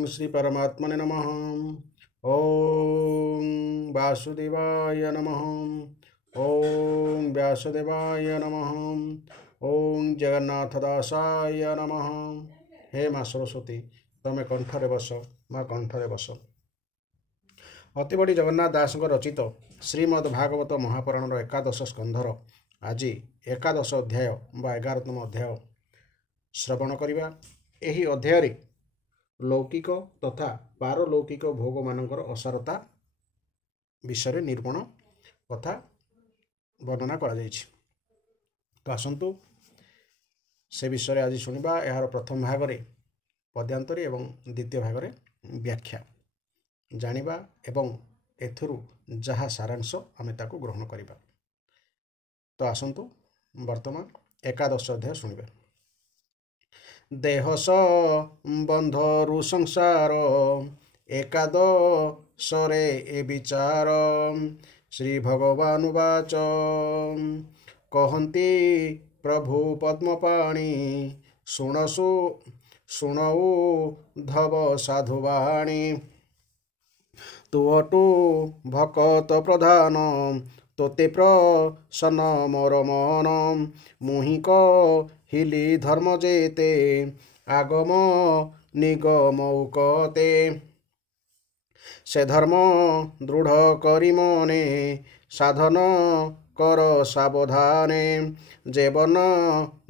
ओम श्री परमात्मने नमः। ओम वासुदेवाय नमः। ओम व्यासदेवाय नमः। ओम जगन्नाथदासाय नमः। हे माँ सरस्वती तमें कंठरे बस, माँ कंठरे बस। अतिबड़ी जगन्नाथ दास रचित श्रीमद्भागवत महापुराण एकादश स्कंधर आज एकादश अध्याय बा 11तम अध्याय श्रवण करिबा। एही अध्याय लौकिक तथा पारलौकिक भोग मानकर असारता विषय निरूपण कथा वर्णना करा जायछि। तो आसंतु से विषय आज शुणा। यार प्रथम भाग में पद्यांतरी एवं द्वितीय भाग में व्याख्या जानिबा एवं एथुरु जहा सारांश आमे ताकू ग्रहण करिबा। तो आसंतु वर्तमान एकादश अध्याय शुणिबा। देह बंधरु संसार एकादशरे ए विचार। श्री भगवान वाच कहन्ति प्रभु पद्मपाणी। शुणऊ धव साधुवाणी। तुअटु भकत प्रधान तोते प्रसन्न मोर मन। मुहि कहिली धर्म जेते आगम निगम उकते। से धर्म दृढ़ करी मने साधन कर सावधाने। जेवन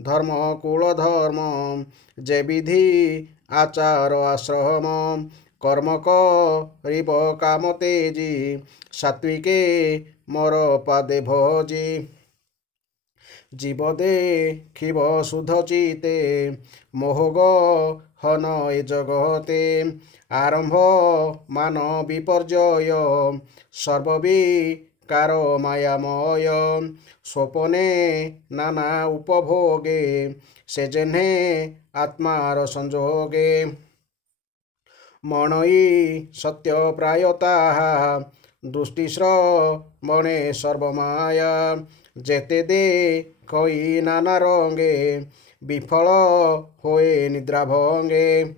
धर्म कुल धर्म जे विधि आचार आश्रम। कर्म करिब काम तेजी सात्विके मोर पादे भोजी। जीव देखिब शुद्ध चिते मोहग हन ए जगते। आरंभ मान विपर्जय सर्वविकार मायामय। स्वपने नाना उपभोगे से जेन्हे आत्मार संजोगे। मणई सत्य प्रायताः दृष्टिश्रवणे सर्वमाया। जेते देखई नाना रंगे विफल होए निद्रा भंगे।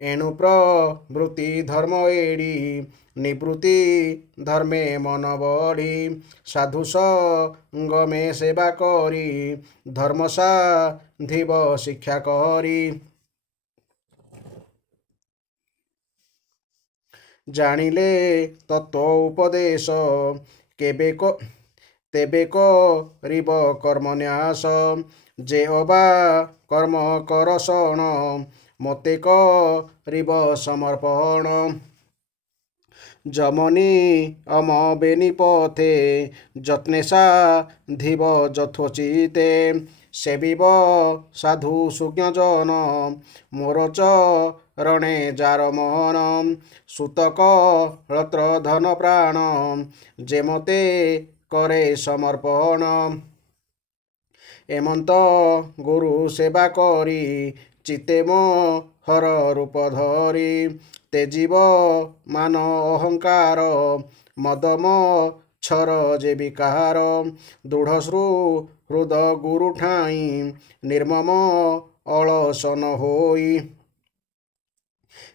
एणु प्रवृत्ति धर्म एड़ी निवृत्ति धर्मे मन बढ़ी। साधु संगमे सेवा करी धर्म साधिब शिक्षा करी। जानिले तत्व उपदेश तेबे करिब कर्मन्यास। जे अबा कर्म करसण मते करिब समर्पण। जमनी अम बेनी पथे यत्ने साधिब यथोचिते। सेविब साधु सुज्ञजन मोर चरणे जार मन। सुतक रत्र धन प्राण जे मते करे समर्पण। एमंत गुरु सेवा करी चिते मोहर रूप धरी। तेजीव मान अहंकार मदम छर जे विकार। दृढ़श्रु हृद गुरु ठाई निर्मम अलसन होई।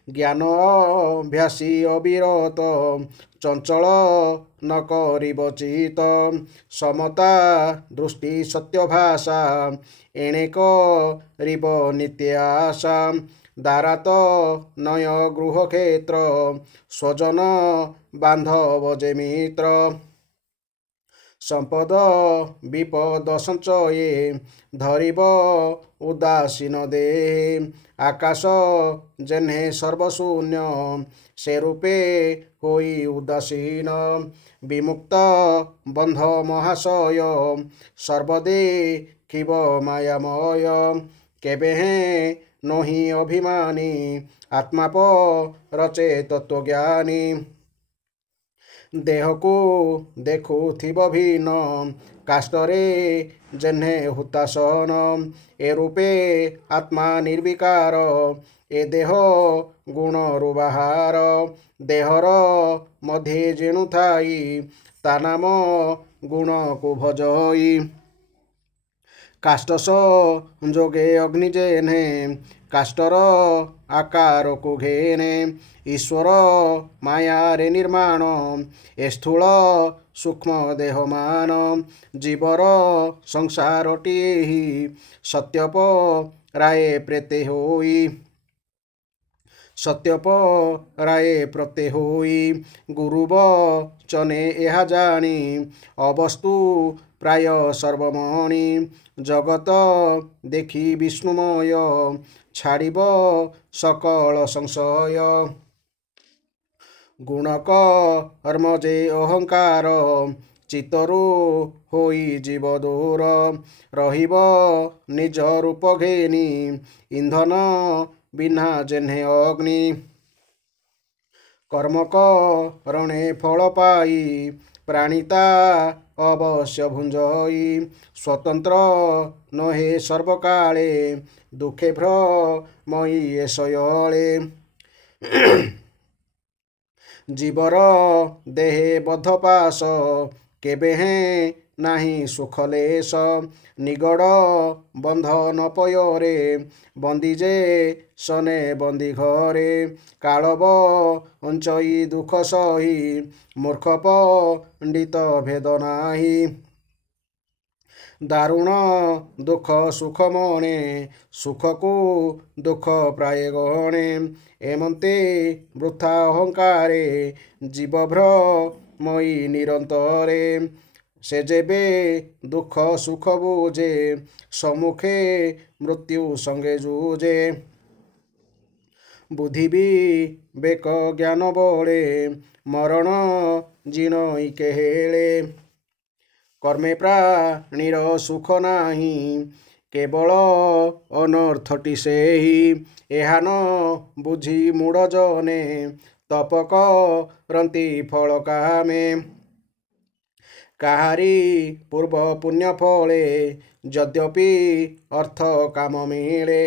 ज्ञान अभ्यासी अविरत चंचल न करिब चित। समता दृष्टि सत्य भाषा एणे करिब नित्य आशा। दारात नय गृह क्षेत्र स्वजन बांधव जे मित्र। संपद विपद संचये धरिब उदासीन देहे। आकाश जेन्हे सर्वशून्य से रूपे होई उदासीन। विमुक्त बंध महाशय सर्वदेखिब मायामय। केबे हें नही अभिमानी आत्मा रचे तत्वज्ञानी। देह को देखुथिब भिन्न काष्टरे जेन्हे हुतासन। ए रूपे आत्मा निर्विकार ए देह गुण रुबाहार। देहर मध्य जेणु थाई ता नाम गुण को भजई। काष्टस जोगे अग्नि जेन्हे କାଷ୍ଟର ଆକାରକୁ ଘେନେ ଈଶ୍ୱର ମାୟାରେ ନିର୍ମାଣ ଏ ସ୍ଥୂଳ ସୂକ୍ଷ୍ମ ଦେହମାନ ଜୀବର ସଂସାରଟିଏ ହି ସତ୍ୟପରାୟେ ପ୍ରେତେ ହୋଇ ସତ୍ୟପରାୟେ ପ୍ରତେ ହୋଇ ଗୁରୁବଚନେ ଏହା ଜାଣି ଅବସ୍ତୁ ପ୍ରାୟ ସର୍ବମଣି ଜଗତ ଦେଖି ବିଷ୍ଣୁମୟ ଛାଡ଼ିବ ସକଳ ସଂଶୟ ଗୁଣକର୍ମ ଯେ ଅହଙ୍କାର ଚିତ୍ତରୁ ହୋଇ ଜୀବ ଦୂର ରହିବ ନିଜ ରୂପ ଘେନି ଇନ୍ଧନ ବିନା ଯେହ୍ନେ ଅଗ୍ନି କର୍ମ କରଣେ ଫଳ ପାଇ ପ୍ରାଣିତା ଅବଶ୍ୟ ଭୁଞ୍ଜଇ ସ୍ୱତନ୍ତ୍ର ନହେ ସର୍ବକାଳେ ଦୁଃଖେ ଭ୍ରମଇ ଏସୟଳେ ଜୀବର ଦେହେ ବଦ୍ଧପାଶ କେବେ ହେଁ ନାହିଁ ସୁଖଲେଶ ନିଗଡ଼ ବନ୍ଧନ ପୟରେ ବନ୍ଦୀ ଯେ ସନେ ବନ୍ଦୀ ଘରେ କାଳବ ଅଞ୍ଚଇ ଦୁଃଖ ସହି ମୂର୍ଖ ପଣ୍ଡିତ ଭେଦ ନାହିଁ ଦାରୁଣ ଦୁଃଖ ସୁଖ ମଣେ ସୁଖକୁ ଦୁଃଖ ପ୍ରାୟ ଗଣେ ଏମନ୍ତେ ବୃଥା ଅହଙ୍କାରେ ଜୀବ ଭ୍ରମଇ ନିରନ୍ତରେ ସେ ଯେବେ ଦୁଃଖ ସୁଖ ବୁଝେ ସମ୍ମୁଖେ ମୃତ୍ୟୁ ସଙ୍ଗେ ଯୁଝେ ବୁଦ୍ଧି ବିବେକ ଜ୍ଞାନ ବଳେ ମରଣ ଜିଣଇ କେହେଳେ କର୍ମେ ପ୍ରାଣୀର ସୁଖ ନାହିଁ କେବଳ ଅନର୍ଥଟି ସେହି ଏହା ନ ବୁଝି ମୂଢ଼ ଜନେ ତପ କରନ୍ତି ଫଳ କାମେ କାହାରି ପୂର୍ବ ପୁଣ୍ୟ ଫଳେ ଯଦ୍ୟପି ଅର୍ଥ କାମ ମିଳେ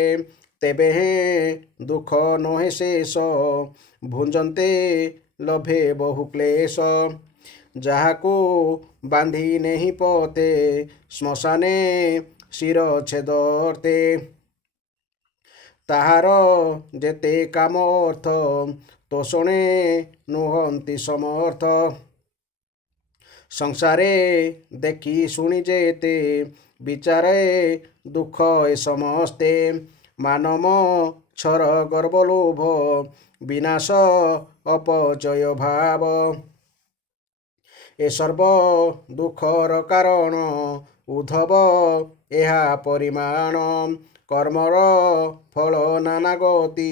ତେବେ ହେଁ ଦୁଃଖ ନୁହେଁ ଶେଷ ଭୁଞ୍ଜନ୍ତେ ଲଭେ ବହୁ କ୍ଲେଶ ଯାହାକୁ ବାନ୍ଧି ନେହି ପତେ ଶ୍ମଶାନେ ଶିର ଛେଦର୍ତେ ତାହାର ଯେତେ କାମ ଅର୍ଥ ତୋଷଣେ ନୁହନ୍ତି ସମର୍ଥ ସଂସାରେ ଦେଖି ଶୁଣି ଯେତେ ବିଚାରେ ଦୁଃଖ ଏ ସମସ୍ତେ ମାନମ ଛର ଗର୍ବ ଲୋଭ ବିନାଶ ଅପଚୟ ଭାବ ଏ ସର୍ବ ଦୁଃଖର କାରଣ ଉଦ୍ଧବ ଏହା ପରିମାଣ କର୍ମର ଫଳ ନାନା ଗତି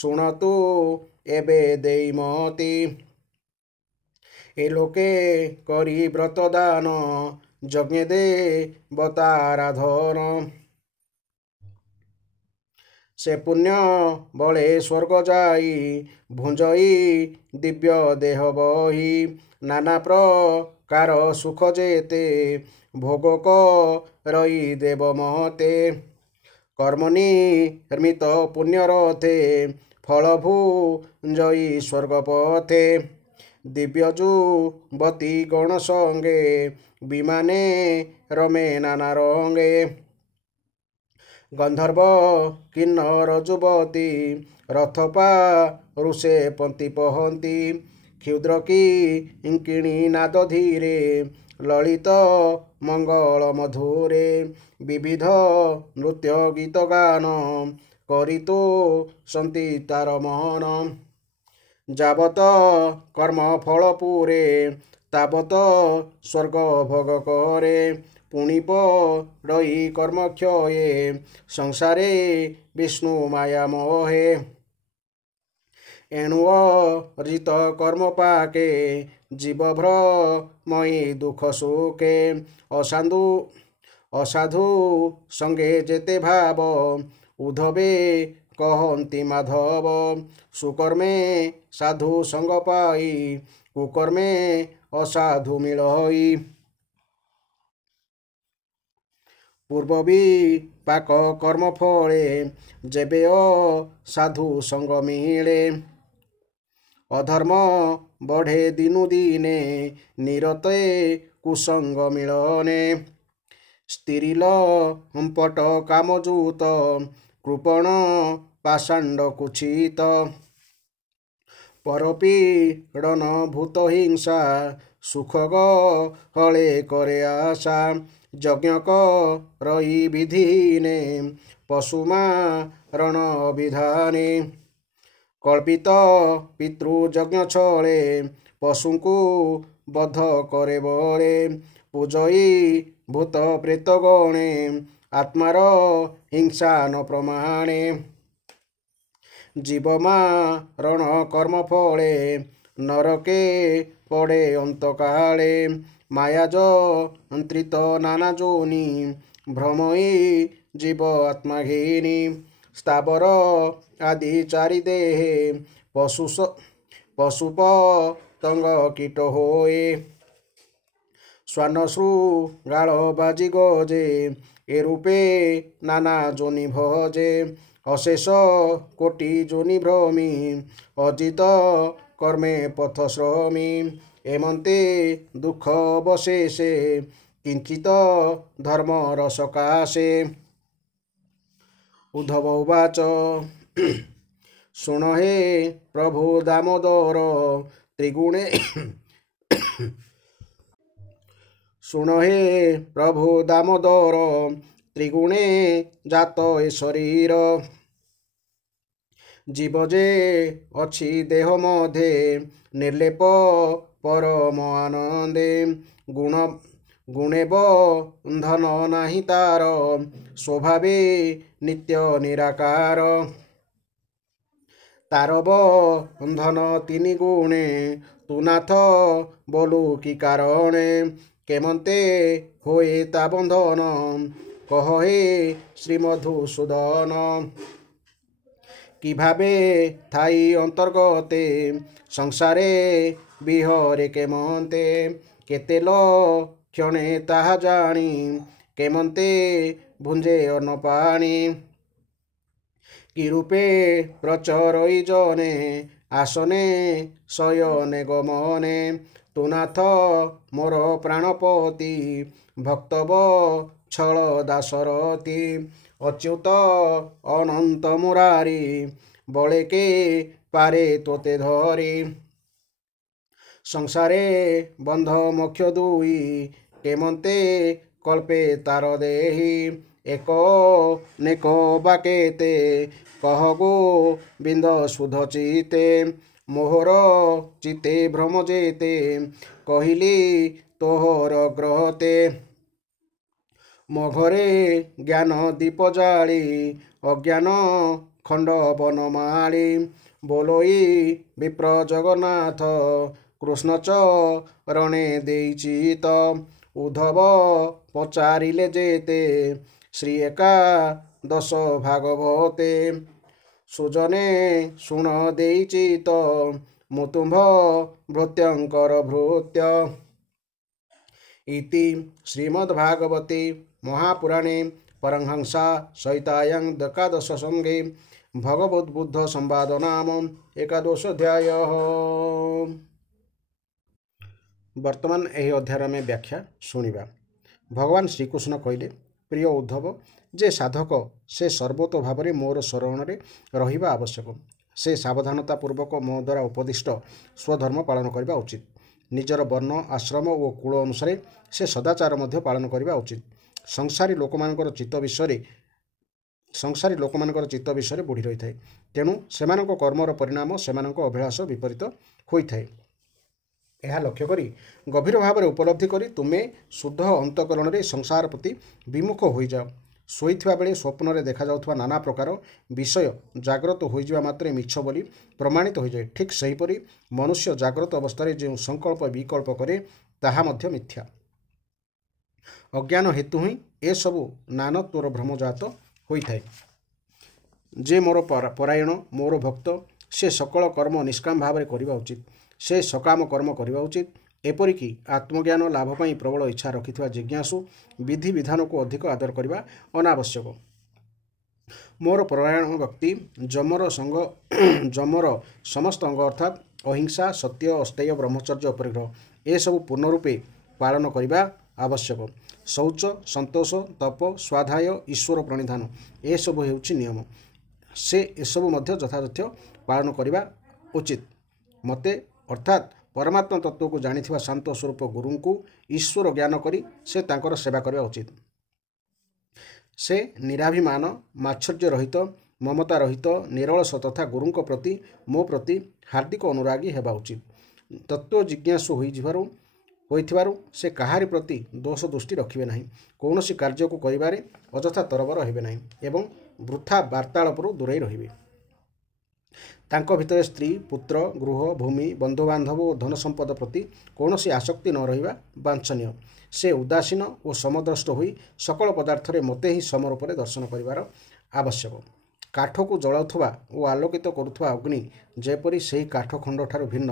ଶୁଣତୁ ଏବେ ଦେଇ ମତି ଏ ଲୋକେ କରି ବ୍ରତ ଦାନ ଯଜ୍ଞେ ଦେବତାରାଧନ ସେ ପୁଣ୍ୟ ବଳେ ସ୍ୱର୍ଗ ଯାଇ ଭୁଞ୍ଜଇ ଦିବ୍ୟ ଦେହ ବହି ନାନା ପ୍ରକାର ସୁଖ ଯେତେ ଭୋଗ କରଇ ଦେବ ମତେ କର୍ମ ନିର୍ମିତ ପୁଣ୍ୟରଥେ ଫଳ ଭୁଞ୍ଜଇ ସ୍ୱର୍ଗ ପଥେ ଦିବ୍ୟ ଯୁବତୀ ଗଣ ସଙ୍ଗେ ବିମାନେ ରମେ ନାନା ରଙ୍ଗେ ଗନ୍ଧର୍ବ କିନ୍ନର ଯୁବତୀ ରଥ ପାରୁଷେ ପନ୍ତି ପହନ୍ତି କ୍ଷୁଦ୍ର କିଙ୍କିଣୀ ନାଦ ଧୀରେ ଲଳିତ ମଙ୍ଗଳ ମଧୁରେ ବିବିଧ ନୃତ୍ୟ ଗୀତ ଗାନ କରିତୁ ସନ୍ତି ତାର ମନ ଯାବତ କର୍ମ ଫଳ ପୁରେ ତାବତ ସ୍ୱର୍ଗ ଭୋଗ କରେ ପୁଣି ପଡ଼ଇ କର୍ମକ୍ଷୟେ ସଂସାରେ ବିଷ୍ଣୁ ମାୟା ମୋହେ ଏଣୁ ଅର୍ଜିତ କର୍ମ ପାକେ ଜୀବ ଭ୍ରମଇ ଦୁଃଖ ସୁଖେ ଅସାଧୁ ସଙ୍ଗେ ଯେତେ ଭାବ ଉଦ୍ଧବେ କହନ୍ତି ମାଧବ ସୁକର୍ମେ ସାଧୁ ସଙ୍ଗ ପାଇ କୁକର୍ମେ ଅସାଧୁ ମିଳଇ ପୂର୍ବ ବିପାକ କର୍ମ ଫଳେ ଯେବେ ଅସାଧୁ ସଙ୍ଗ ମିଳେ ଅଧର୍ମ ବଢ଼େ ଦିନୁ ଦିନେ ନିରତେ କୁସଙ୍ଗ ମିଳନେ ସ୍ତ୍ରୀ ଲମ୍ପଟ କାମଜୁତ କୃପଣ ପାଷାଣ୍ଡ କୁଚିତ ପରପୀଡ଼ନ ଭୂତ ହିଂସା ସୁଖ ଗହଳେ କରେ ଆଶା ଯଜ୍ଞ ରହି ବିଧିନେ ପଶୁମାରଣ ବିଧାନେ କଳ୍ପିତ ପିତୃଯଜ୍ଞ ଛଳେ ପଶୁଙ୍କୁ ବଧ କରେ ବଳେ ପୂଜଇ ଭୂତ ପ୍ରେତ ଗଣେ ଆତ୍ମାର ହିଂସା ନ ପ୍ରମାଣେ ଜୀବମାରଣ କର୍ମ ଫଳେ ନରକେ ପଡ଼େ ଅନ୍ତକାଳେ ମାୟା ଯନ୍ତ୍ରିତ ନାନା ଯୋନି ଭ୍ରମଇ ଜୀବ ଆତ୍ମାଘିନୀ ସ୍ଥାବର ଆଦି ଚାରି ଦେହେ ପଶୁପତଙ୍ଗ କୀଟ ହୋଏ ଶ୍ୱାନ ଶୃଗାଳ ବାଜି ଗଜେ ଏ ରୂପେ ନାନା ଯୋନି ଭଜେ ଅଶେଷ କୋଟି ଯୋନି ଭ୍ରମୀ ଅଜିତ କର୍ମେ ପଥଶ୍ରମୀ ଏମନ୍ତେ ଦୁଃଖ ବଶେଷେ କିଞ୍ଚିତ ଧର୍ମର ସକାଶେ ଉଦ୍ଧବ ଉବାଚ ଶୁଣ ହେ ପ୍ରଭୁ ଦାମୋଦର ତ୍ରିଗୁଣେ ଶୁଣ ହେ ପ୍ରଭୁ ଦାମୋଦର ତ୍ରିଗୁଣେ ଜାତ ଏ ଶରୀର ଜୀବ ଯେ ଅଛି ଦେହ ମଧ୍ୟେ ନିର୍ଲେପ ପରମ ଆନନ୍ଦେ ଗୁଣେ ବନ୍ଧନ ନାହିଁ ତାର ସ୍ୱଭାବେ ନିତ୍ୟ ନିରାକାର ତାର ବନ୍ଧନ ତିନି ଗୁଣେ ତୁ ନାଥ ବୋଲୁ କି କାରଣେ କେମନ୍ତେ ହୋଏ ତା ବନ୍ଧନ କହ ହେ ଶ୍ରୀମଧୁସୂଦନ କି ଭାବେ ଥାଇ ଅନ୍ତର୍ଗତେ ସଂସାରେ ବିହରେ କେମନ୍ତେ କେତେ ଲକ୍ଷଣେ ତାହା ଜାଣି କେମନ୍ତେ ଭୁଞ୍ଜେ ଅନ୍ନ ପାଣି କି ରୂପେ ପ୍ରଚରଇ ଜନେ ଆସନେ ଶୟନେ ଗମନେ ତୁ ନାଥ ମୋର ପ୍ରାଣପତି ଭକ୍ତବତ୍ସଳ ଦାଶରଥି ଅଚ୍ୟୁତ ଅନନ୍ତ ମୁରାରି ବଳେ କେ ପାରେ ତୋତେ ଧରି ସଂସାରେ ବନ୍ଧ ମୋକ୍ଷ ଦୁଇ କେମନ୍ତେ କଳ୍ପେ ତାର ଦେହି ଏକ ନେକ ବାକେତେ କହ ଗୋବିନ୍ଦ ସୁଧ ଚିତେ ମୋହର ଚିତେ ଭ୍ରମ ଯେତେ କହିଲି ତୋହର ଗ୍ରହତେ ମୋ ଘରେ ଜ୍ଞାନ ଦୀପ ଜାଳି ଅଜ୍ଞାନ ଖଣ୍ଡ ବନମାଳି ବୋଲୋଇ ବିପ୍ର ଜଗନ୍ନାଥ କୃଷ୍ଣ ଚରଣେ ଦେଇଛି ତ ଉଦ୍ଧବ ପଚାରିଲେ ଯେତେ ଶ୍ରୀ ଏକାଦଶ ଭାଗବତେ ସୁଜନେ ଶୁଣ ଦେଇଛି ତ ମୁଁ ତୁମ୍ଭ ଭୃତ୍ୟଙ୍କର ଭୃତ୍ୟ ଇତି ଶ୍ରୀମଦ୍ଭାଗବତେ ମହାପୁରାଣେ ପରମହଂସା ସହିତାୟାଂ ଏକାଦଶ ସଙ୍ଗେ ଭଗବଦ୍ବୁଦ୍ଧ ସମ୍ବାଦ ନାମ ଏକାଦଶୋଧ୍ୟାୟ। ବର୍ତ୍ତମାନ ଏହି ଅଧ୍ୟାୟର ଆମେ ବ୍ୟାଖ୍ୟା ଶୁଣିବା। ଭଗବାନ ଶ୍ରୀକୃଷ୍ଣ କହିଲେ, ପ୍ରିୟ ଉଦ୍ଧବ, ଯେ ସାଧକ ସେ ସର୍ବତ ଭାବରେ ମୋର ଶରଣରେ ରହିବା ଆବଶ୍ୟକ। ସେ ସାବଧାନତାପୂର୍ବକ ମୋ ଦ୍ୱାରା ଉପଦିଷ୍ଟ ସ୍ୱଧର୍ମ ପାଳନ କରିବା ଉଚିତ। ନିଜର ବର୍ଣ୍ଣ ଆଶ୍ରମ ଓ କୁଳ ଅନୁସାରେ ସେ ସଦାଚାର ମଧ୍ୟ ପାଳନ କରିବା ଉଚିତ। ସଂସାରୀ ଲୋକମାନଙ୍କର ଚିତ୍ତ ବିଷୟରେ ବୁଡ଼ି ରହିଥାଏ। ତେଣୁ ସେମାନଙ୍କ କର୍ମର ପରିଣାମ ସେମାନଙ୍କ ଅଭିଳାଷ ବିପରୀତ ହୋଇଥାଏ। ଏହା ଲକ୍ଷ୍ୟ କରି ଗଭୀର ଭାବରେ ଉପଲବ୍ଧି କରି ତୁମେ ଶୁଦ୍ଧ ଅନ୍ତଃକରଣରେ ସଂସାର ପ୍ରତି ବିମୁଖ ହୋଇଯାଅ। ଶୋଇଥିବା ବେଳେ ସ୍ୱପ୍ନରେ ଦେଖାଯାଉଥିବା ନାନା ପ୍ରକାର ବିଷୟ ଜାଗ୍ରତ ହୋଇଯିବା ମାତ୍ରେ ମିଛ ବୋଲି ପ୍ରମାଣିତ ହୋଇଯାଏ। ଠିକ୍ ସେହିପରି ମନୁଷ୍ୟ ଜାଗ୍ରତ ଅବସ୍ଥାରେ ଯେଉଁ ସଂକଳ୍ପ ବିକଳ୍ପ କରେ ତାହା ମଧ୍ୟ ମିଥ୍ୟା। ଅଜ୍ଞାନ ହେତୁ ହିଁ ଏସବୁ ନାନତ୍ୱର ଭ୍ରମଜାତ ହୋଇଥାଏ। ଯେ ମୋର ପରାୟଣ, ମୋର ଭକ୍ତ, ସେ ସକଳ କର୍ମ ନିଷ୍କାମ ଭାବରେ କରିବା ଉଚିତ। ସେ ସକାମ କର୍ମ କରିବା ଉଚିତ। ଏପରିକି ଆତ୍ମଜ୍ଞାନ ଲାଭ ପାଇଁ ପ୍ରବଳ ଇଚ୍ଛା ରଖିଥିବା ଜିଜ୍ଞାସୁ ବିଧିବିଧାନକୁ ଅଧିକ ଆଦର କରିବା ଅନାବଶ୍ୟକ। ମୋର ପରାୟଣ ବ୍ୟକ୍ତି ଯମର ସମସ୍ତ ଅଙ୍ଗ ଅର୍ଥାତ୍ ଅହିଂସା, ସତ୍ୟ, ଅସ୍ତେୟ, ବ୍ରହ୍ମଚର୍ଯ୍ୟ, ଅପରିଗ୍ରହ ଏସବୁ ପୂର୍ଣ୍ଣ ରୂପେ ପାଳନ କରିବା ଆବଶ୍ୟକ। ଶୌଚ, ସନ୍ତୋଷ, ତପ, ସ୍ୱାଧ୍ୟାୟ, ଈଶ୍ୱର ପ୍ରଣିଧାନ ଏସବୁ ହେଉଛି ନିୟମ। ସେ ଏସବୁ ମଧ୍ୟ ଯଥାଯଥ ପାଳନ କରିବା ଉଚିତ। ମୋତେ ଅର୍ଥାତ୍ ପରମାତ୍ମା ତତ୍ତ୍ୱକୁ ଜାଣିଥିବା ଶାନ୍ତ ସ୍ୱରୂପ ଗୁରୁଙ୍କୁ ଈଶ୍ୱର ଜ୍ଞାନ କରି ସେ ତାଙ୍କର ସେବା କରିବା ଉଚିତ। ସେ ନିରାଭିମାନ, ମାତ୍ସର୍ଯ୍ୟ ରହିତ, ମମତା ରହିତ, ନିରଳସ ତଥା ଗୁରୁଙ୍କ ପ୍ରତି ମୋ ପ୍ରତି ହାର୍ଦ୍ଦିକ ଅନୁରାଗୀ ହେବା ଉଚିତ। ତତ୍ତ୍ୱ ଜିଜ୍ଞାସୁ ହୋଇଥିବାରୁ ସେ କାହାରି ପ୍ରତି ଦୋଷ ଦୃଷ୍ଟି ରଖିବେ ନାହିଁ, କୌଣସି କାର୍ଯ୍ୟକୁ କରିବାରେ ଅଯଥା ତରବର ହେବେ ନାହିଁ ଏବଂ ବୃଥା ବାର୍ତ୍ତାଳାପରୁ ଦୂରେଇ ରହିବେ। ତାଙ୍କ ଭିତରେ ସ୍ତ୍ରୀ, ପୁତ୍ର, ଗୃହ, ଭୂମି, ବନ୍ଧୁବାନ୍ଧବ ଓ ଧନ ସମ୍ପଦ ପ୍ରତି କୌଣସି ଆସକ୍ତି ନ ରହିବା ବାଞ୍ଛନୀୟ। ସେ ଉଦାସୀନ ଓ ସମଦ୍ରଷ୍ଟ ହୋଇ ସକଳ ପଦାର୍ଥରେ ମୋତେ ହିଁ ସମରୂପରେ ଦର୍ଶନ କରିବାର ଆବଶ୍ୟକ। କାଠକୁ ଜଳାଉଥିବା ଓ ଆଲୋକିତ କରୁଥିବା ଅଗ୍ନି ଯେପରି ସେହି କାଠ ଖଣ୍ଡଠାରୁ ଭିନ୍ନ,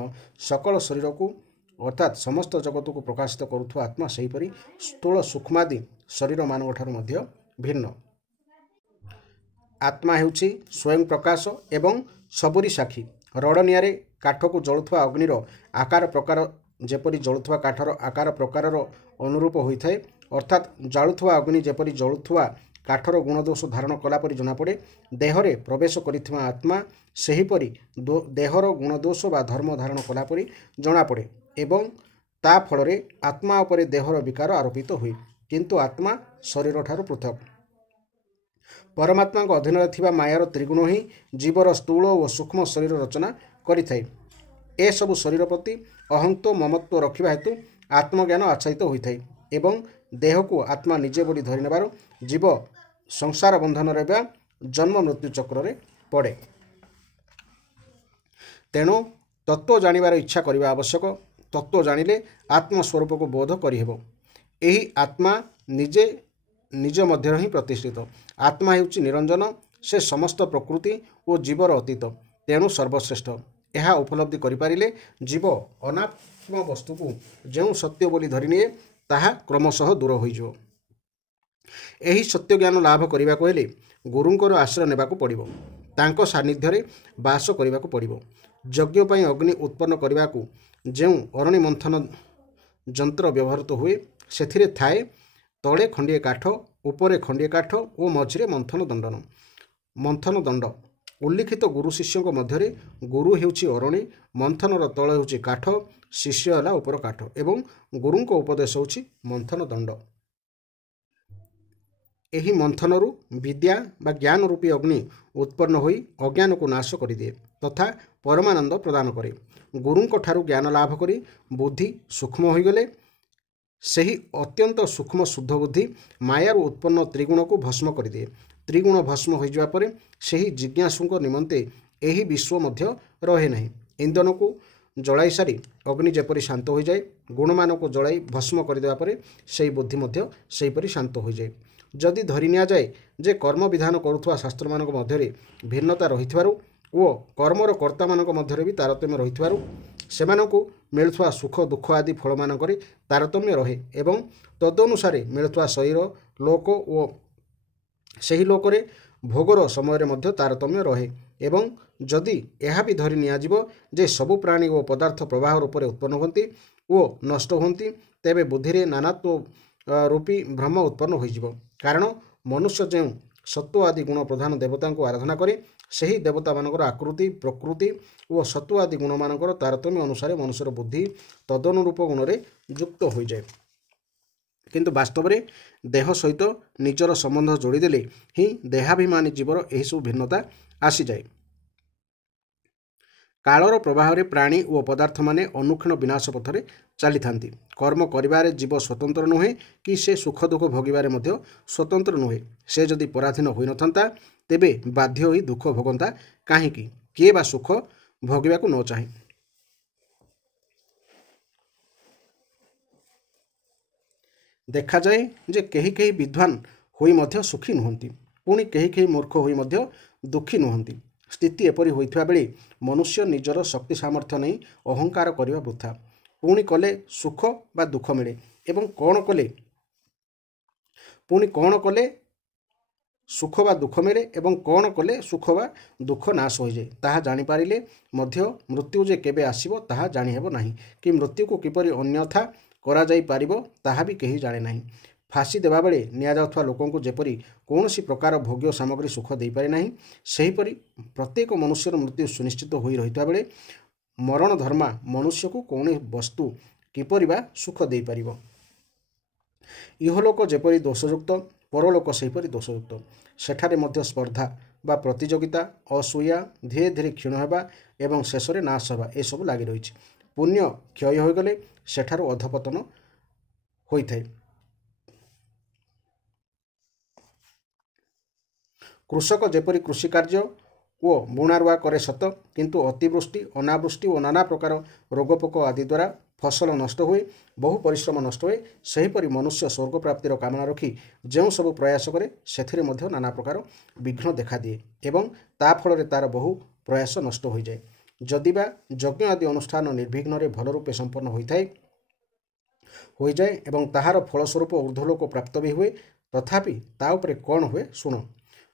ସକଳ ଶରୀରକୁ ଅର୍ଥାତ୍ ସମସ୍ତ ଜଗତକୁ ପ୍ରକାଶିତ କରୁଥିବା ଆତ୍ମା ସେହିପରି ସ୍ଥୂଳ ସୂକ୍ଷ୍ମାଦି ଶରୀରମାନଙ୍କଠାରୁ ମଧ୍ୟ ଭିନ୍ନ। ଆତ୍ମା ହେଉଛି ସ୍ୱୟଂ ପ୍ରକାଶ ଏବଂ ସବୁରି ସାକ୍ଷୀ। ରଡ଼ ନିଆଁରେ କାଠକୁ ଜଳୁଥିବା ଅଗ୍ନିର ଆକାର ପ୍ରକାର ଯେପରି ଜଳୁଥିବା କାଠର ଆକାର ପ୍ରକାରର ଅନୁରୂପ ହୋଇଥାଏ, ଅର୍ଥାତ୍ ଜାଳୁଥିବା ଅଗ୍ନି ଯେପରି ଜଳୁଥିବା କାଠର ଗୁଣଦୋଷ ଧାରଣ କଲାପରି ଜଣାପଡ଼େ, ଦେହରେ ପ୍ରବେଶ କରିଥିବା ଆତ୍ମା ସେହିପରି ଦେହର ଗୁଣଦୋଷ ବା ଧର୍ମ ଧାରଣ କଲାପରି ଜଣାପଡ଼େ ଏବଂ ତା ଫଳରେ ଆତ୍ମା ଉପରେ ଦେହର ବିକାର ଆରୋପିତ ହୁଏ। କିନ୍ତୁ ଆତ୍ମା ଶରୀରଠାରୁ ପୃଥକ। ପରମାତ୍ମାଙ୍କ ଅଧୀନରେ ଥିବା ମାୟାର ତ୍ରିଗୁଣ ହିଁ ଜୀବର ସ୍ଥୂଳ ଓ ସୂକ୍ଷ୍ମ ଶରୀର ରଚନା କରିଥାଏ। ଏସବୁ ଶରୀର ପ୍ରତି ଅହଂତ୍ଵ ମମତ୍ଵ ରଖିବା ହେତୁ ଆତ୍ମଜ୍ଞାନ ଆଚ୍ଛାଦିତ ହୋଇଥାଏ ଏବଂ ଦେହକୁ ଆତ୍ମା ନିଜେ ବୋଲି ଧରି ନେବାରୁ ଜୀବ ସଂସାର ବନ୍ଧନରେ ବା ଜନ୍ମ ମୃତ୍ୟୁ ଚକ୍ରରେ ପଡ଼େ। ତେଣୁ ତତ୍ତ୍ୱ ଜାଣିବାର ଇଚ୍ଛା କରିବା ଆବଶ୍ୟକ। ତତ୍ତ୍ୱ ଜାଣିଲେ ଆତ୍ମସ୍ୱରୂପକୁ ବୋଧ କରିହେବ। ଏହି ଆତ୍ମା ନିଜ ମଧ୍ୟରେ ହିଁ ପ୍ରତିଷ୍ଠିତ। ଆତ୍ମା ହେଉଛି ନିରଞ୍ଜନ, ସେ ସମସ୍ତ ପ୍ରକୃତି ଓ ଜୀବର ଅତୀତ, ତେଣୁ ସର୍ବଶ୍ରେଷ୍ଠ। ଏହା ଉପଲବ୍ଧି କରିପାରିଲେ ଜୀବ ଅନାତ୍ମ ବସ୍ତୁକୁ ଯେଉଁ ସତ୍ୟ ବୋଲି ଧରିନିଏ ତାହା କ୍ରମଶଃ ଦୂର ହୋଇଯିବ। ଏହି ସତ୍ୟ ଜ୍ଞାନ ଲାଭ କରିବାକୁ ହେଲେ ଗୁରୁଙ୍କର ଆଶ୍ରୟ ନେବାକୁ ପଡ଼ିବ, ତାଙ୍କ ସାନ୍ନିଧ୍ୟରେ ବାସ କରିବାକୁ ପଡ଼ିବ। ଯଜ୍ଞ ପାଇଁ ଅଗ୍ନି ଉତ୍ପନ୍ନ କରିବାକୁ ଯେଉଁ ଅରଣି ମନ୍ଥନ ଯନ୍ତ୍ର ବ୍ୟବହୃତ ହୁଏ, ସେଥିରେ ଥାଏ ତଳେ ଖଣ୍ଡିଏ କାଠ, ଉପରେ ଖଣ୍ଡିଏ କାଠ ଓ ମଝିରେ ମନ୍ଥନ ଦଣ୍ଡ। ଉଲ୍ଲିଖିତ ଗୁରୁ ଶିଷ୍ୟଙ୍କ ମଧ୍ୟରେ ଗୁରୁ ହେଉଛି ଅରଣି, ମନ୍ଥନର ତଳ ହେଉଛି କାଠ, ଶିଷ୍ୟ ହେଲା ଉପର କାଠ ଏବଂ ଗୁରୁଙ୍କ ଉପଦେଶ ହେଉଛି ମନ୍ଥନ ଦଣ୍ଡ। ଏହି ମନ୍ଥନରୁ ବିଦ୍ୟା ବା ଜ୍ଞାନ ରୂପୀ ଅଗ୍ନି ଉତ୍ପନ୍ନ ହୋଇ ଅଜ୍ଞାନକୁ ନାଶ କରିଦିଏ ତଥା ପରମାନନ୍ଦ ପ୍ରଦାନ କରେ। ଗୁରୁଙ୍କ ଠାରୁ ଜ୍ଞାନ ଲାଭ କରି ବୁଦ୍ଧି ସୂକ୍ଷ୍ମ ହୋଇଗଲେ ସେହି ଅତ୍ୟନ୍ତ ସୂକ୍ଷ୍ମ ଶୁଦ୍ଧ ବୁଦ୍ଧି ମାୟାରୁ ଉତ୍ପନ୍ନ ତ୍ରିଗୁଣକୁ ଭସ୍ମ କରିଦିଏ। ତ୍ରିଗୁଣ ଭସ୍ମ ହୋଇଯିବା ପରେ ସେହି ଜିଜ୍ଞାସୁଙ୍କ ନିମନ୍ତେ ଏହି ବିଶ୍ୱ ମଧ୍ୟ ରହେ ନାହିଁ। ଇନ୍ଧନକୁ ଜଳାଇ ସାରି ଅଗ୍ନି ଯେପରି ଶାନ୍ତ ହୋଇଯାଏ, ଗୁଣମାନଙ୍କୁ ଜଳାଇ ଭସ୍ମ କରିଦେବା ପରେ ସେହି ବୁଦ୍ଧି ମଧ୍ୟ ସେହିପରି ଶାନ୍ତ ହୋଇଯାଏ। ଯଦି ଧରି ନିଆଯାଏ ଯେ କର୍ମ ବିଧାନ କରୁଥିବା ଶାସ୍ତ୍ରମାନଙ୍କ ମଧ୍ୟରେ ଭିନ୍ନତା ରହିଥିବାରୁ ଓ କର୍ମର କର୍ତ୍ତାମାନଙ୍କ ମଧ୍ୟରେ ବି ତାରତମ୍ୟ ରହିଥିବାରୁ ସେମାନଙ୍କୁ ମିଳୁଥିବା ସୁଖ ଦୁଃଖ ଆଦି ଫଳମାନଙ୍କରେ ତାରତମ୍ୟ ରହେ ଏବଂ ତଦନୁସାରେ ମିଳୁଥିବା ଶରୀର, ଲୋକ ଓ ସେହି ଲୋକରେ ଭୋଗର ସମୟରେ ମଧ୍ୟ ତାରତମ୍ୟ ରହେ ଏବଂ ଯଦି ଏହା ବି ଧରି ନିଆଯିବ ଯେ ସବୁ ପ୍ରାଣୀ ଓ ପଦାର୍ଥ ପ୍ରବାହ ରୂପରେ ଉତ୍ପନ୍ନ ହୁଅନ୍ତି ଓ ନଷ୍ଟ ହୁଅନ୍ତି, ତେବେ ବୁଦ୍ଧିରେ ନାନାତ୍ଵ ରୂପୀ ଭ୍ରମ ଉତ୍ପନ୍ନ ହୋଇଯିବ। କାରଣ ମନୁଷ୍ୟ ଯେଉଁ ସତ୍ତ୍ୱ ଆଦି ଗୁଣ ପ୍ରଧାନ ଦେବତାଙ୍କୁ ଆରାଧନା କରେ, ସେହି ଦେବତାମାନଙ୍କର ଆକୃତି, ପ୍ରକୃତି ଓ ସତ୍ତ୍ୱ ଆଦି ଗୁଣମାନଙ୍କର ତାରତମ୍ୟ ଅନୁସାରେ ମନୁଷ୍ୟର ବୁଦ୍ଧି ତଦନୁରୂପ ଗୁଣରେ ଯୁକ୍ତ ହୋଇଯାଏ। କିନ୍ତୁ ବାସ୍ତବରେ ଦେହ ସହିତ ନିଜର ସମ୍ବନ୍ଧ ଯୋଡ଼ିଦେଲେ ହିଁ ଦେହାଭିମାନୀ ଜୀବର ଏହିସବୁ ଭିନ୍ନତା ଆସିଯାଏ। କାଳର ପ୍ରବାହରେ ପ୍ରାଣୀ ଓ ପଦାର୍ଥମାନେ ଅନୁକ୍ଷଣ ବିନାଶ ପଥରେ ଚାଲିଥାନ୍ତି। କର୍ମ କରିବାରେ ଜୀବ ସ୍ୱତନ୍ତ୍ର ନୁହେଁ କି ସେ ସୁଖ ଦୁଃଖ ଭୋଗିବାରେ ମଧ୍ୟ ସ୍ୱତନ୍ତ୍ର ନୁହେଁ। ସେ ଯଦି ପରାଧୀନ ହୋଇନଥାନ୍ତା ତେବେ ବାଧ୍ୟ ହୋଇ ଦୁଃଖ ଭୋଗନ୍ତା କାହିଁକି? କିଏ ବା ସୁଖ ଭୋଗିବାକୁ ନ ଚାହେଁ? ଦେଖାଯାଏ ଯେ କେହି କେହି ବିଦ୍ୱାନ ହୋଇ ମଧ୍ୟ ସୁଖୀ ନୁହନ୍ତି, ପୁଣି କେହି କେହି ମୂର୍ଖ ହୋଇ ମଧ୍ୟ ଦୁଃଖୀ ନୁହନ୍ତି। ସ୍ଥିତି ଏପରି ହୋଇଥିବା ବେଳେ ମନୁଷ୍ୟ ନିଜର ଶକ୍ତି ସାମର୍ଥ୍ୟ ନେଇ ଅହଙ୍କାର କରିବା ବୃଥା। ପୁଣି କଲେ ସୁଖ ବା ଦୁଃଖ ମିଳେ ଏବଂ କ'ଣ କଲେ ସୁଖ ବା ଦୁଃଖ ମିଳେ ଏବଂ କ'ଣ କଲେ ସୁଖ ବା ଦୁଃଖ ନାଶ ହୋଇଯାଏ, ତାହା ଜାଣିପାରିଲେ ମଧ୍ୟ ମୃତ୍ୟୁ ଯେ କେବେ ଆସିବ ତାହା ଜାଣିହେବ ନାହିଁ କି ମୃତ୍ୟୁକୁ କିପରି ଅନ୍ୟଥା କରାଯାଇପାରିବ ତାହା ବି କେହି ଜାଣେ ନାହିଁ। ଫାଶୀ ଦେବାବେଳେ ନିଆଯାଉଥିବା ଲୋକଙ୍କୁ ଯେପରି କୌଣସି ପ୍ରକାର ଭୋଗ୍ୟ ସାମଗ୍ରୀ ସୁଖ ଦେଇପାରେ ନାହିଁ, ସେହିପରି ପ୍ରତ୍ୟେକ ମନୁଷ୍ୟର ମୃତ୍ୟୁ ସୁନିଶ୍ଚିତ ହୋଇ ରହିଥିବା ବେଳେ ମରଣ ଧର୍ମା ମନୁଷ୍ୟକୁ କୌଣସି ବସ୍ତୁ କିପରି ବା ସୁଖ ଦେଇପାରିବ। ଇହଲୋକ ଯେପରି ଦୋଷଯୁକ୍ତ, ପରଲୋକ ସେହିପରି ଦୋଷଯୁକ୍ତ। ସେଠାରେ ମଧ୍ୟ ସ୍ପର୍ଦ୍ଧା ବା ପ୍ରତିଯୋଗିତା, ଅସୂୟା, ଧୀରେ ଧୀରେ କ୍ଷୀଣ ହେବା ଏବଂ ଶେଷରେ ନାଶ ହେବା ଏସବୁ ଲାଗି ରହିଛି। ପୁଣ୍ୟ କ୍ଷୟ ହୋଇଗଲେ ସେଠାରୁ ଅଧପତନ ହୋଇଥାଏ। କୃଷକ ଯେପରି କୃଷି କାର୍ଯ୍ୟ ଓ ବୁଣାରୁଆ କରେ ସତ, କିନ୍ତୁ ଅତିବୃଷ୍ଟି, ଅନାବୃଷ୍ଟି ଓ ନାନା ପ୍ରକାର ରୋଗପୋକ ଆଦି ଦ୍ୱାରା ଫସଲ ନଷ୍ଟ ହୁଏ, ବହୁ ପରିଶ୍ରମ ନଷ୍ଟ ହୁଏ, ସେହିପରି ମନୁଷ୍ୟ ସ୍ୱର୍ଗ ପ୍ରାପ୍ତିର କାମନା ରଖି ଯେଉଁ ସବୁ ପ୍ରୟାସ କରେ ସେଥିରେ ମଧ୍ୟ ନାନା ପ୍ରକାର ବିଘ୍ନ ଦେଖାଦିଏ ଏବଂ ତା ଫଳରେ ତା'ର ବହୁ ପ୍ରୟାସ ନଷ୍ଟ ହୋଇଯାଏ। ଯଦିବା ଯଜ୍ଞ ଆଦି ଅନୁଷ୍ଠାନ ନିର୍ବିଘ୍ନରେ ଭଲ ରୂପେ ସମ୍ପନ୍ନ ହୋଇଯାଏ ଏବଂ ତାହାର ଫଳସ୍ୱରୂପ ଊର୍ଦ୍ଧ୍ୱଲୋକ ପ୍ରାପ୍ତ ବି ହୁଏ, ତଥାପି ତା ଉପରେ କ'ଣ ହୁଏ ଶୁଣ।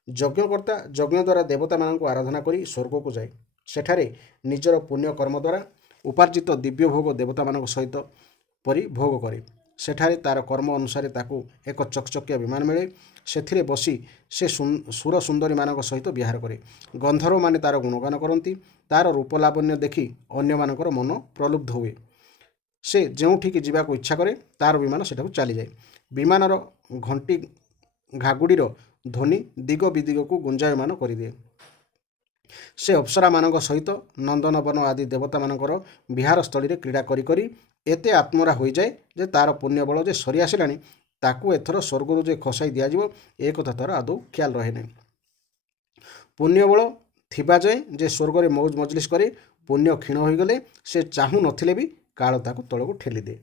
ଯଜ୍ଞକର୍ତ୍ତା ଯଜ୍ଞ ଦ୍ୱାରା ଦେବତାମାନଙ୍କୁ ଆରାଧନା କରି ସ୍ୱର୍ଗକୁ ଯାଏ। ସେଠାରେ ନିଜର ପୁଣ୍ୟ କର୍ମ ଦ୍ୱାରା ଉପାର୍ଜିତ ଦିବ୍ୟ ଭୋଗ ଦେବତାମାନଙ୍କ ସହିତ ପରି ଭୋଗ କରେ। ସେଠାରେ ତା'ର କର୍ମ ଅନୁସାରେ ତାକୁ ଏକ ଚକଚକିଆ ବିମାନ ମିଳେ। ସେଥିରେ ବସି ସେ ସୁର ସୁନ୍ଦରୀମାନଙ୍କ ସହିତ ବିହାର କରେ। ଗନ୍ଧର୍ବମାନେ ତା'ର ଗୁଣଗାନ କରନ୍ତି। ତା'ର ରୂପ ଲାବଣ୍ୟ ଦେଖି ଅନ୍ୟମାନଙ୍କର ମନ ପ୍ରଲୁବ୍ଧ ହୁଏ। ସେ ଯେଉଁଠିକି ଯିବାକୁ ଇଚ୍ଛା କରେ ତା'ର ବିମାନ ସେଠାକୁ ଚାଲିଯାଏ। ବିମାନର ଘଣ୍ଟି ଘାଗୁଡ଼ିର ଧ୍ୱନି ଦିଗ ବିଦିଗକୁ ଗୁଞ୍ଜାୟମାନ କରିଦିଏ। ସେ ଅପ୍ସରାମାନଙ୍କ ସହିତ ନନ୍ଦନବନ ଆଦି ଦେବତାମାନଙ୍କର ବିହାରସ୍ଥଳୀରେ କ୍ରୀଡ଼ା କରି କରି ଏତେ ଆତ୍ମରା ହୋଇଯାଏ ଯେ ତା'ର ପୁଣ୍ୟବଳ ଯେ ସରି ଆସିଲାଣି, ତାକୁ ଏଥର ସ୍ୱର୍ଗରୁ ଯେ ଖସାଇ ଦିଆଯିବ ଏ କଥା ତା'ର ଆଦୌ ଖିଆଲ ରହେ ନାହିଁ। ପୁଣ୍ୟବଳ ଥିବା ଯାଏଁ ଯେ ସ୍ୱର୍ଗରେ ମୌଜ ମଜଲିସ୍ କରେ, ପୁଣ୍ୟ କ୍ଷୀଣ ହୋଇଗଲେ ସେ ଚାହୁଁ ନଥିଲେ ବି କାଳ ତାକୁ ତଳକୁ ଠେଲିଦିଏ।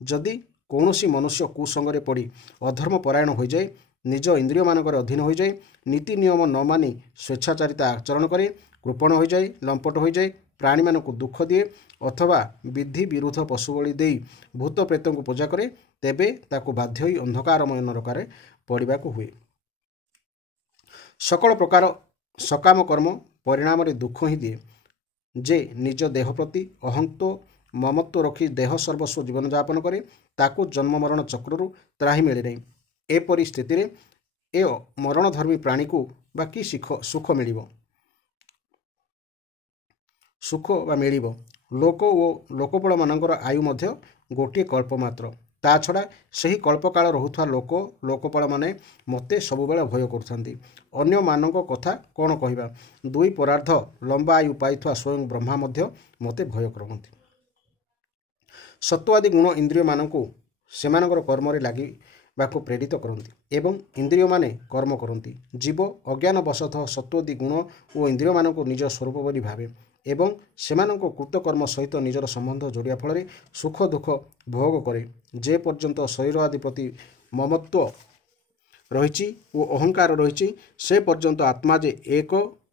ଯଦି କୌଣସି ମନୁଷ୍ୟ କୁସଙ୍ଗରେ ପଡ଼ି ଅଧର୍ମ ପରାୟଣ ହୋଇଯାଏ, ନିଜ ଇନ୍ଦ୍ରିୟମାନଙ୍କର ଅଧୀନ ହୋଇଯାଏ, ନୀତି ନିୟମ ନ ମାନି ସ୍ୱେଚ୍ଛାଚାରିତା ଆଚରଣ କରେ, କୃପଣ ହୋଇଯାଏ, ଲମ୍ପଟ ହୋଇଯାଏ, ପ୍ରାଣୀମାନଙ୍କୁ ଦୁଃଖ ଦିଏ ଅଥବା ବିଧି ବିରୁଦ୍ଧ ପଶୁବଳି ଦେଇ ଭୂତ ପ୍ରେତଙ୍କୁ ପୂଜା କରେ, ତେବେ ତାକୁ ବାଧ୍ୟ ହୋଇ ଅନ୍ଧକାରମୟ ନରକରେ ପଡ଼ିବାକୁ ହୁଏ। ସକଳ ପ୍ରକାର ସକାମ କର୍ମ ପରିଣାମରେ ଦୁଃଖ ହିଁ ଦିଏ। ଯେ ନିଜ ଦେହ ପ୍ରତି ଅହଙ୍କ୍ତ ମମତ୍ୱ ରଖି ଦେହ ସର୍ବସ୍ୱ ଜୀବନଯାପନ କରେ, ତାକୁ ଜନ୍ମ ମରଣ ଚକ୍ରରୁ ତ୍ରାହି ମିଳେ ନାହିଁ। ଏପରି ସ୍ଥିତିରେ ଏ ମରଣଧର୍ମୀ ପ୍ରାଣୀକୁ ବା କି ସୁଖ ମିଳିବ? ଲୋକ ଓ ଲୋକପଳମାନଙ୍କର ଆୟୁ ମଧ୍ୟ ଗୋଟିଏ କଳ୍ପ ମାତ୍ର। ତା ଛଡ଼ା ସେହି କଳ୍ପକାଳ ରହୁଥିବା ଲୋକପଳମାନେ ମୋତେ ସବୁବେଳେ ଭୟ କରୁଥାନ୍ତି। ଅନ୍ୟମାନଙ୍କ କଥା କ'ଣ କହିବା, ଦୁଇ ପରାର୍ଦ୍ଧ ଲମ୍ବା ଆୟୁ ପାଇଥିବା ସ୍ୱୟଂ ବ୍ରହ୍ମା ମଧ୍ୟ ମୋତେ ଭୟ କରନ୍ତି। ସତ୍ତ୍ୱାଦି ଗୁଣ ଇନ୍ଦ୍ରିୟମାନଙ୍କୁ ସେମାନଙ୍କର କର୍ମରେ ଲାଗିବାକୁ ପ୍ରେରିତ କରନ୍ତି ଏବଂ ଇନ୍ଦ୍ରିୟମାନେ କର୍ମ କରନ୍ତି। ଜୀବ ଅଜ୍ଞାନବଶତଃ ସତ୍ତ୍ୱାଦି ଗୁଣ ଓ ଇନ୍ଦ୍ରିୟମାନଙ୍କୁ ନିଜ ସ୍ୱରୂପ ବୋଲି ଭାବେ ଏବଂ ସେମାନଙ୍କ କୃତକର୍ମ ସହିତ ନିଜର ସମ୍ବନ୍ଧ ଯୋଡ଼ିବା ଫଳରେ ସୁଖ ଦୁଃଖ ଭୋଗ କରେ। ଯେ ପର୍ଯ୍ୟନ୍ତ ଶରୀର ଆଦି ପ୍ରତି ମମତ୍ୱ ରହିଛି ଓ ଅହଙ୍କାର ରହିଛି, ସେ ପର୍ଯ୍ୟନ୍ତ ଆତ୍ମା ଯେ ଏକ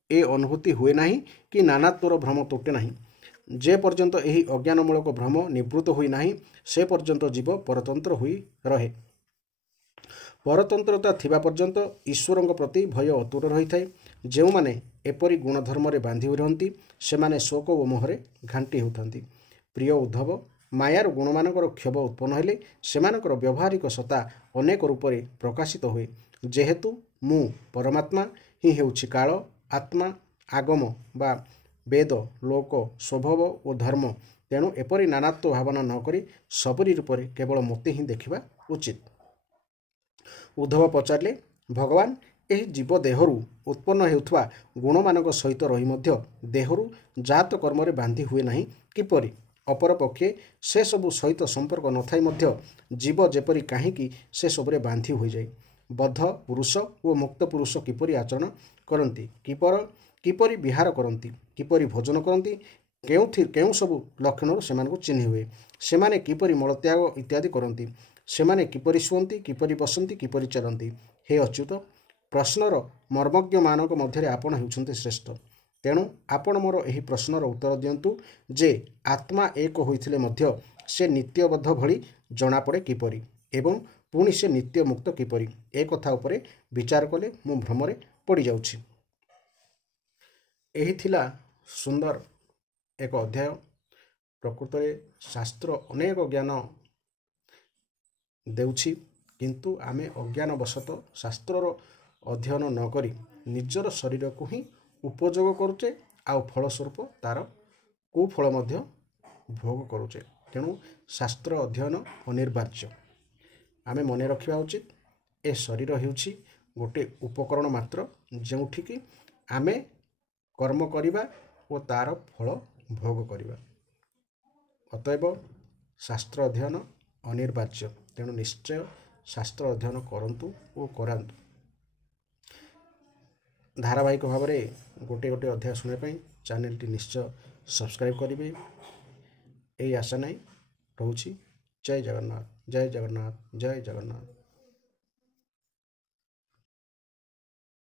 ଏ ଅନୁଭୂତି ହୁଏ ନାହିଁ କି ନାନାତ୍ୱର ଭ୍ରମ ତୁଟେ ନାହିଁ। ଯେ ପର୍ଯ୍ୟନ୍ତ ଏହି ଅଜ୍ଞାନମୂଳକ ଭ୍ରମ ନିବୃତ୍ତ ହୋଇନାହିଁ, ସେ ପର୍ଯ୍ୟନ୍ତ ଜୀବ ପରତନ୍ତ୍ର ହୋଇ ରହେ। ପରତନ୍ତ୍ରତା ଥିବା ପର୍ଯ୍ୟନ୍ତ ଈଶ୍ୱରଙ୍କ ପ୍ରତି ଭୟ ଅତୁଟ ରହିଥାଏ। ଯେଉଁମାନେ ଏପରି ଗୁଣଧର୍ମରେ ବାନ୍ଧି ହୋଇ ରହନ୍ତି, ସେମାନେ ଶୋକ ଓ ମୋହରେ ଘାଣ୍ଟି ହେଉଥାନ୍ତି। ପ୍ରିୟ ଉଦ୍ଧବ, ମାୟାର ଗୁଣମାନଙ୍କର କ୍ଷୋଭ ଉତ୍ପନ୍ନ ହେଲେ ସେମାନଙ୍କର ବ୍ୟବହାରିକ ସତ୍ତା ଅନେକ ରୂପରେ ପ୍ରକାଶିତ ହୁଏ। ଯେହେତୁ ମୁଁ ପରମାତ୍ମା ହିଁ ହେଉଛି କାଳ, ଆତ୍ମା, ଆଗମ ବା ବେଦ, ଲୋକ, ସ୍ୱଭାବ ଓ ଧର୍ମ, ତେଣୁ ଏପରି ନାନାତ୍ୱ ଭାବନା ନ କରି ସବୁରି ରୂପରେ କେବଳ ମୋତେ ହିଁ ଦେଖିବା ଉଚିତ। ଉଦ୍ଧବ ପଚାରିଲେ, ଭଗବାନ, ଏହି ଜୀବ ଦେହରୁ ଉତ୍ପନ୍ନ ହେଉଥିବା ଗୁଣମାନଙ୍କ ସହିତ ରହି ମଧ୍ୟ ଦେହରୁ ଜାତ କର୍ମରେ ବାନ୍ଧି ହୁଏ ନାହିଁ କିପରି? ଅପରପକ୍ଷେ ସେସବୁ ସହିତ ସମ୍ପର୍କ ନଥାଇ ମଧ୍ୟ ଜୀବ ଯେପରି କାହିଁକି ସେସବୁରେ ବାନ୍ଧି ହୋଇଯାଏ? ବଦ୍ଧ ପୁରୁଷ ଓ ମୁକ୍ତ ପୁରୁଷ କିପରି ଆଚରଣ କରନ୍ତି, କିପରି ବିହାର କରନ୍ତି, କିପରି ଭୋଜନ କରନ୍ତି, କେଉଁ ସବୁ ଲକ୍ଷଣରୁ ସେମାନଙ୍କୁ ଚିହ୍ନି ହୁଏ, ସେମାନେ କିପରି ମଳତ୍ୟାଗ ଇତ୍ୟାଦି କରନ୍ତି, ସେମାନେ କିପରି ଶୁଅନ୍ତି, କିପରି ବସନ୍ତି, କିପରି ଚାଲନ୍ତି? ହେ ଅଚ୍ୟୁତ, ପ୍ରଶ୍ନର ମର୍ମଜ୍ଞମାନଙ୍କ ମଧ୍ୟରେ ଆପଣ ହେଉଛନ୍ତି ଶ୍ରେଷ୍ଠ। ତେଣୁ ଆପଣ ମୋର ଏହି ପ୍ରଶ୍ନର ଉତ୍ତର ଦିଅନ୍ତୁ ଯେ ଆତ୍ମା ଏକ ହୋଇଥିଲେ ମଧ୍ୟ ସେ ନିତ୍ୟବଦ୍ଧ ଭଳି ଜଣାପଡ଼େ କିପରି ଏବଂ ପୁଣି ସେ ନିତ୍ୟ ମୁକ୍ତ କିପରି? ଏ କଥା ଉପରେ ବିଚାର କଲେ ମୁଁ ଭ୍ରମରେ ପଡ଼ିଯାଉଛି। ଏହି ଥିଲା ସୁନ୍ଦର ଏକ ଅଧ୍ୟାୟ। ପ୍ରକୃତରେ ଶାସ୍ତ୍ର ଅନେକ ଜ୍ଞାନ ଦେଉଛି, କିନ୍ତୁ ଆମେ ଅଜ୍ଞାନବଶତଃ ଶାସ୍ତ୍ରର ଅଧ୍ୟୟନ ନ କରି ନିଜର ଶରୀରକୁ ହିଁ ଉପଯୋଗ କରୁଛେ, ଆଉ ଫଳସ୍ୱରୂପ ତା'ର କୁଫଳ ମଧ୍ୟ ଭୋଗ କରୁଛେ। ତେଣୁ ଶାସ୍ତ୍ର ଅଧ୍ୟୟନ ଅନିବାର୍ଯ୍ୟ। ଆମେ ମନେ ରଖିବା ଉଚିତ, ଏ ଶରୀର ହେଉଛି ଗୋଟିଏ ଉପକରଣ ମାତ୍ର, ଯେଉଁଠିକି ଆମେ କର୍ମ କରିବା ଓ ତା'ର ଫଳ ଭୋଗ କରିବା। ଅତଏବ ଶାସ୍ତ୍ର ଅଧ୍ୟୟନ ଅନିବାର୍ଯ୍ୟ। ତେଣୁ ନିଶ୍ଚୟ ଶାସ୍ତ୍ର ଅଧ୍ୟୟନ କରନ୍ତୁ ଓ କରାନ୍ତୁ। ଧାରାବାହିକ ଭାବରେ ଗୋଟିଏ ଗୋଟିଏ ଅଧ୍ୟାୟ ଶୁଣିବା ପାଇଁ ଚ୍ୟାନେଲଟି ନିଶ୍ଚୟ ସବସ୍କ୍ରାଇବ୍ କରିବେ, ଏହି ଆଶା ନେଇ ରହୁଛି। ଜୟ ଜଗନ୍ନାଥ, ଜୟ ଜଗନ୍ନାଥ, ଜୟ ଜଗନ୍ନାଥ।